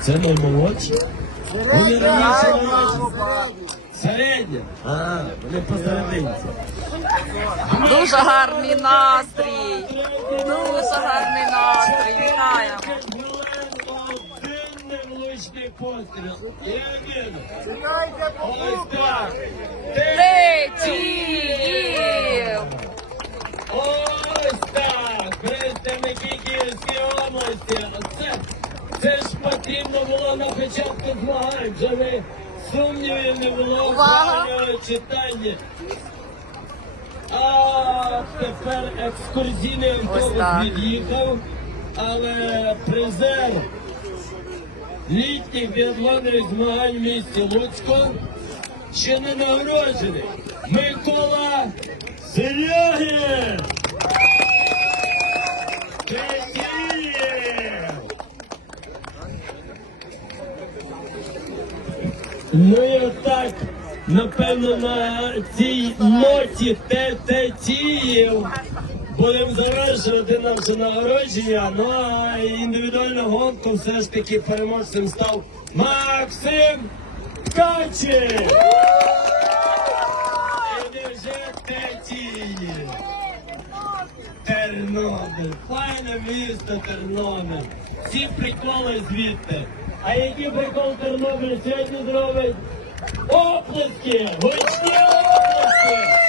Це наймолодші? Вони раніше народжені. Середня? А, вони посерединці. Дуже гарний настрій. Дуже гарний настрій. Вітаємо. Постріл. І один. Ось так. Потрібно було на початку змагань, щоб ви сумнівів не було Увага! А тепер екскурсійний автобус від'їхав, але призер літніх біатлонних змагань в місті Луцьку ще не нагороджений. Микола Ну і отак, напевно, на цій ноті тететіїв будемо завершувати наше нагородження. Ну а індивідуальну гонку все ж таки переможцем став Максим Ткачев! І вже! Тернопіль, файне місто Тернопіль. Всі приколи звідти. А який прикол Тернопіль сьогодні зробить? Оплески! Гучні оплески!